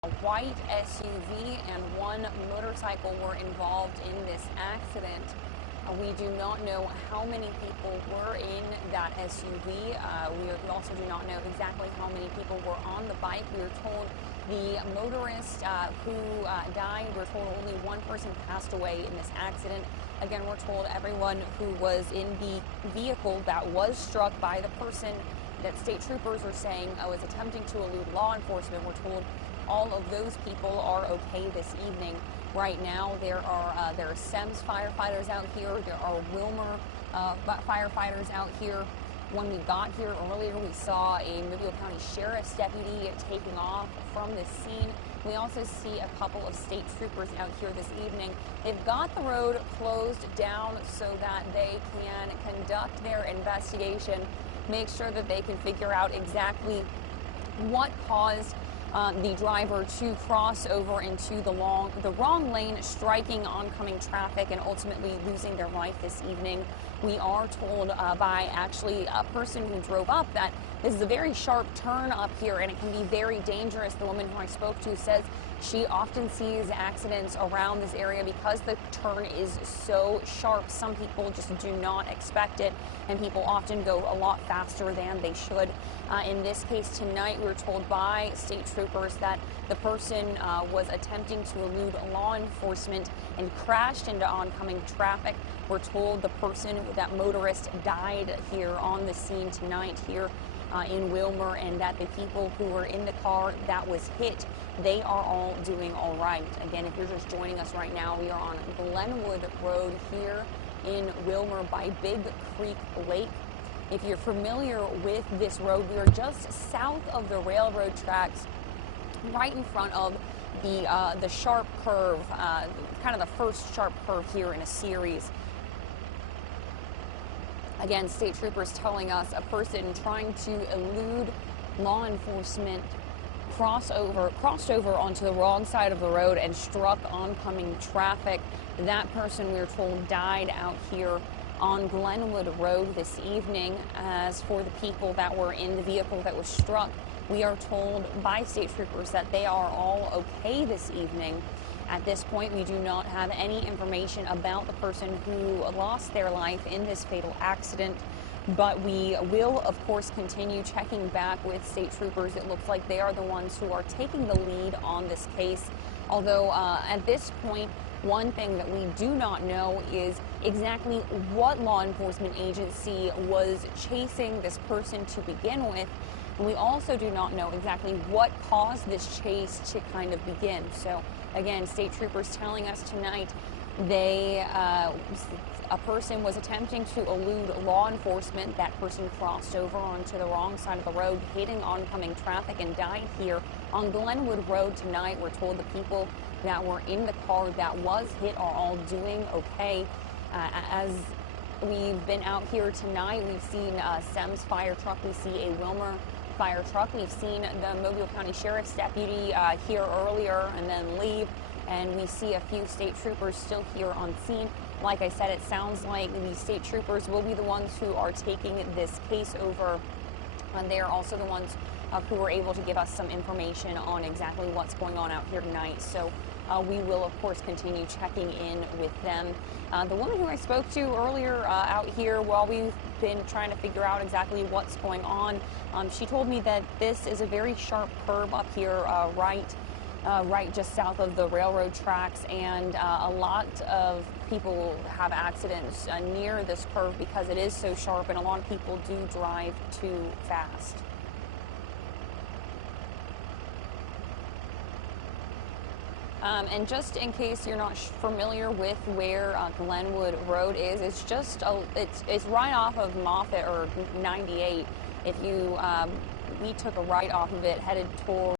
A white SUV and one motorcycle were involved in this accident. We do not know how many people were in that SUV. We also do not know exactly how many people were on the bike. We were told the motorist who died, we're told only one person passed away in this accident. Again, we're told everyone who was in the vehicle that was struck by the person that state troopers are saying was attempting to elude law enforcement. We're told all of those people are okay this evening. Right now, there are SEMS firefighters out here. There are Wilmer firefighters out here. When we got here earlier, we saw a Mobile County Sheriff's deputy taking off from this scene. We also see a couple of state troopers out here this evening. They've got the road closed down so that they can conduct their investigation, make sure that they can figure out exactly what caused the driver to cross over into the wrong lane, striking oncoming traffic and ultimately losing their life this evening. We are told by actually a person who drove up that this is a very sharp turn up here and it can be very dangerous. The woman who I spoke to says she often sees accidents around this area because the turn is so sharp. Some people just do not expect it, and people often go a lot faster than they should. In this case tonight, we were told by state troopers that the person was attempting to elude law enforcement and crashed into oncoming traffic. We're told the person, that motorist, died here on the scene tonight here in Wilmer, and that the people who were in the car that was hit, they are all doing all right. Again, if you're just joining us right now, we are on Glenwood Road here in Wilmer by Big Creek Lake. If you're familiar with this road, we are just south of the railroad tracks, right in front of the sharp curve, kind of the first sharp curve here in a series. Again, state troopers telling us a person trying to elude law enforcement crossed over onto the wrong side of the road and struck oncoming traffic. That person, we are told, died out here on Glenwood Road this evening. As for the people that were in the vehicle that was struck, we are told by state troopers that they are all okay this evening. At this point, we do not have any information about the person who lost their life in this fatal accident, but we will, of course, continue checking back with state troopers. It looks like they are the ones who are taking the lead on this case, although at this point, one thing that we do not know is exactly what law enforcement agency was chasing this person to begin with. And we also do not know exactly what caused this chase to kind of begin. So again, state troopers telling us tonight a person was attempting to elude law enforcement. That person crossed over onto the wrong side of the road, hitting oncoming traffic, and died here on Glenwood Road tonight. We're told the people that were in the car that was hit are all doing okay. As we've been out here tonight, we've seen a SEMS fire truck. We see a Wilmer fire truck. We've seen the Mobile County Sheriff's deputy here earlier and then leave. And we see a few state troopers still here on scene. Like I said, it sounds like the state troopers will be the ones who are taking this case over. And they are also the ones who were able to give us some information on exactly what's going on out here tonight. So we will, of course, continue checking in with them. The woman who I spoke to earlier out here, while we've been trying to figure out exactly what's going on, she told me that this is a very sharp curve up here, right just south of the railroad tracks, and a lot of people have accidents near this curve because it is so sharp, and a lot of people do drive too fast. And just in case you're not familiar with where Glenwood Road is, it's just it's right off of Moffett or 98. If you we took a right off of it, headed toward